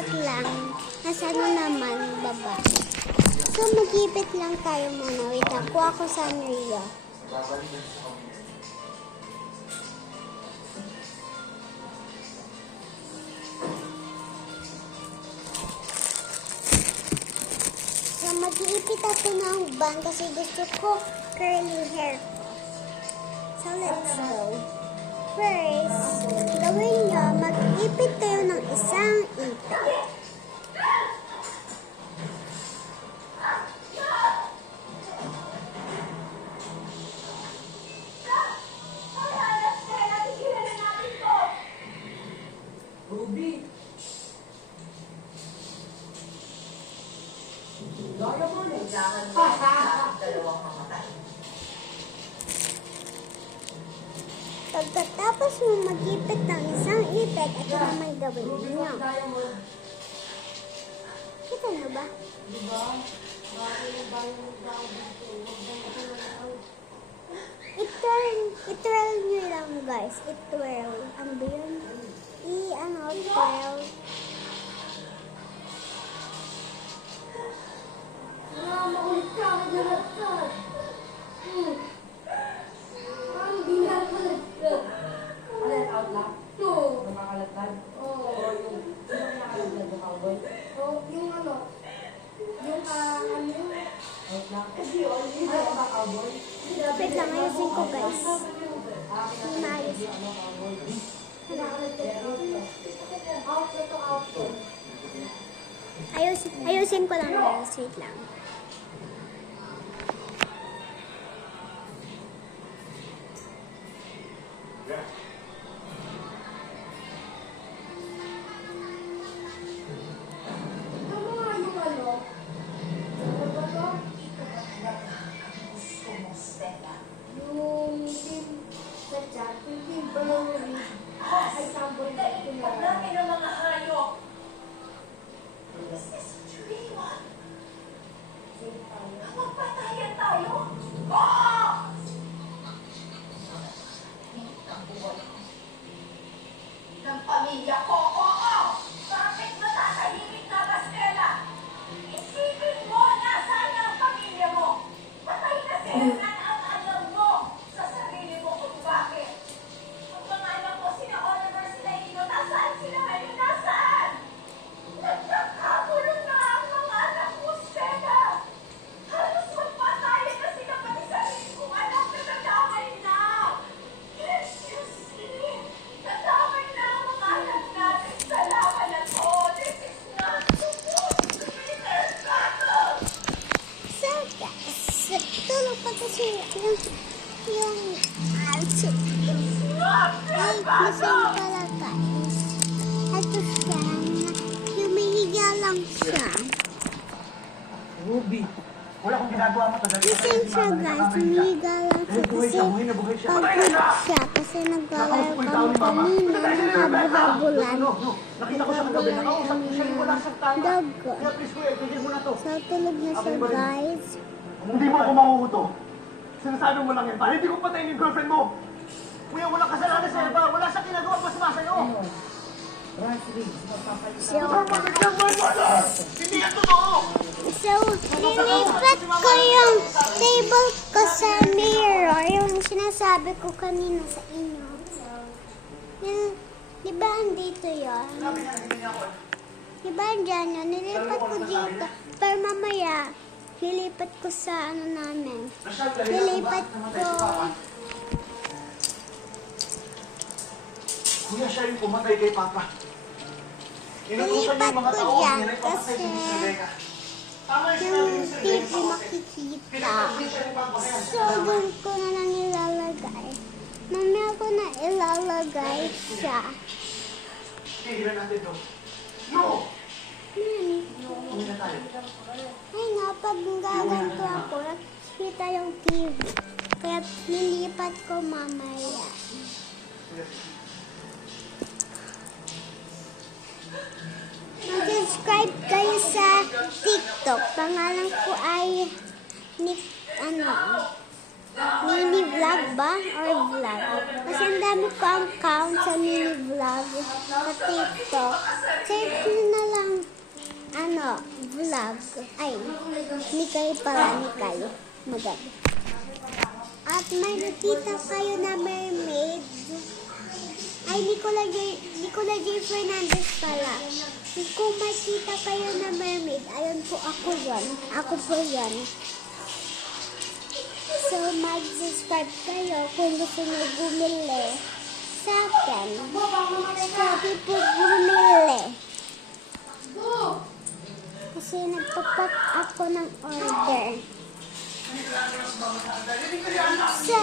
bag lang. Nasa ano naman, baba. So, mag-ipit lang tayo muna. Wait lang, kuha ko Sanrio. So, mag-iipit ako ng bang kasi gusto ko curly hair ko. So, let's go. First, gawin nyo, mag-ipit kayo ng isang ipit. Ruby! Gaya mo na. Dalawang mamatay. Pagkatapos mo mag-ipit ng isang ipit, ito naman gawin nyo. Kita nyo ba? Diba? I-twirl nyo lang guys. I-twirl. Ano ba yun? Twirl. Makulit ka. Madalat ka. Parang ginagalat ka. Ano yan? Outlook? No. Nakakalatad? Oo. Yung nakakalagdag na cowboy? Oo. Yung ano? Yung ano? Outlook? Ano ba cowboy? Wait lang, ayusin ko guys. Hindi maayos. Ayusin ko lang guys. Wait lang. Ano nga yung ano? Ano ba to? Yung team sa chat, yung team Balonuri, ay tambol na ito na. Pagdami ng mga hayop. Is this what you really want? Magpatayan tayo? Oh! Ang buhay ng pamilya ko. Oo! Bakit matatahimik na ba, Stella? Isipin mo, nasaan ang pamilya mo? Patay na sila na ang alam mo sa sarili mo kung bakit. Ang mga anak mo, sina Oliver, sila Ino, nasaan sila ngayon? Nasaan? Nagkakagulo na ang mga anak mo, Stella. Halos magpatayan na sila pati sarili kong anak na nadamay na. Can't you see? Nadamay na ang mga anak natin sa laban na to. This is not supposed to be their battle. So guys, tulog pa kasi yung outfit ko. Ay, gising pala guys. Ito siya, humihiga lang siya. Ruby, wala akong ginagawa mo. Gising siya guys, humihiga lang siya kasi pagod siya. Kasi naglalaro kami kanina ng habo-habulan. Nakita ko siya kagabi. Nakausap ko siya. Wala siyang tama. Dog. Kaya please kuya, tigil mo na to. So tulog na siya guys. Hindi mo ako mahuhuto. Sinasabi mo lang yan. Para hindi ko patayin yung girlfriend mo. Kuya, walang kasalanan sa Eva. Wala siyang ginagawa masama sa'yo. So, Hindi yan totoo. So, nilipat ko yung table ko sa mirror, yung sinasabi ko kanina sa inyo. Yung, di ba andito yun? Di ba andyan yun? Nilipat ko dito. Pero mamaya, nilipat ko sa ano namin. Nilipat ko. Kuya, siya yung pumatay kay Papa. Inutusan niya yung mga Nilipat ko tao. yan Yan ay papatay kasi si Miss Rebecca. Tama yung sinabi yung ni Miss TV Rebecca. makikita. Pinagpapatay siya ni Papa kaya. So, doon ko na lang ilalagay. Mamaya ko na ilalagay siya. Tigilan natin to. No! Nani? Uwi na tayo. Ay nga, pag gaganto ako, nakikita yung TV. Kaya nilipat ko mamaya. Mag-subscribe kayo sa TikTok. Pangalan ko ay Mini vlog ba? Or vlog? Kasi ang dami ko ang count sa mini vlog sa TikTok. Search nyo na lang, vlog. Ay, Nikay pala, Nikay. Magabi. At may nakita kayo na mermaid. Ay, Nicola J. Fernandez pala. Kung makita kayo na mermaid, ayun po ako yun. Ako po yun. So, mag-subscribe kayo kung gusto nyo bumili sa akin. Sabi po bumili. Kasi nagpapak ako ng order. So,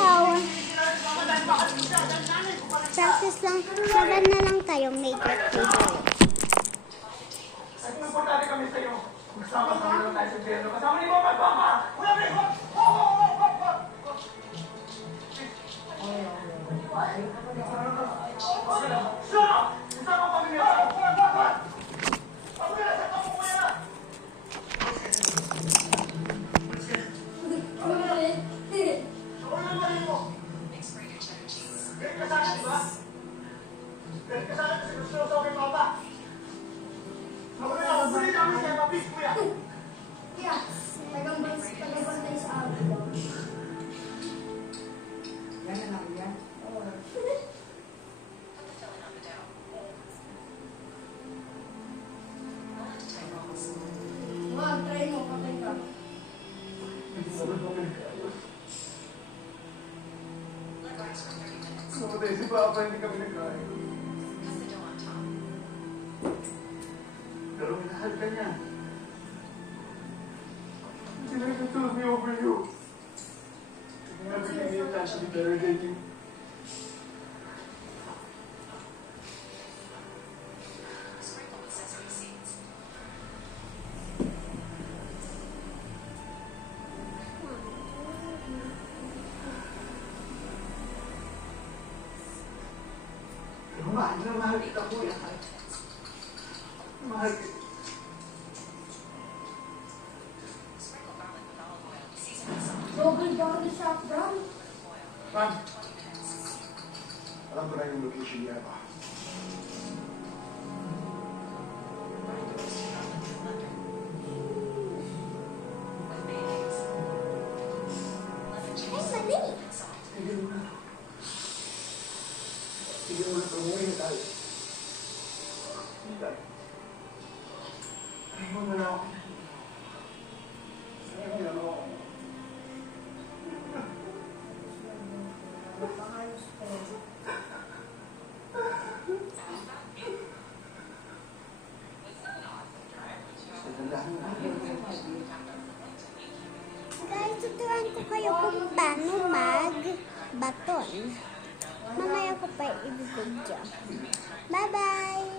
practice lang. Saban na lang tayong major favorite. Ay, kung importante kami sa'yo, magsama-sama naman tayo sa gobyerno. Kasama ni Mama at Papa! Wala ba yun? Sino? Isama kami niya! Ako na sa kapo ko yan! Ako na naman mo! Galit ka sa akin, di ba? Galit ka sa akin kasi gusto ko sa akin, Papa! Ako na lang, huli namin siya, mabis ko yan! Yeah, tagabantay sa amin. Yan na lang yan. Wag, try mo, patay ka. Namatay si Papa, hindi kami nagkain. Pero minahal ka niya. Hindi na nagtutulog me over you. Everything you touch will be better than you. Pero mahal kita po yan. Mahal kita. Double body shot, bro. Ma'am, alam ko na yung location niya ba? Ay, mali. Sige mo na. Sige mo na, umuwi na tayo. Hindi. Ayaw na lang ako. Ayaw na lang ako. Guys, tuturuan ko kayo kung paano mag-baton. Mamaya ko pa i-video. Bye-bye!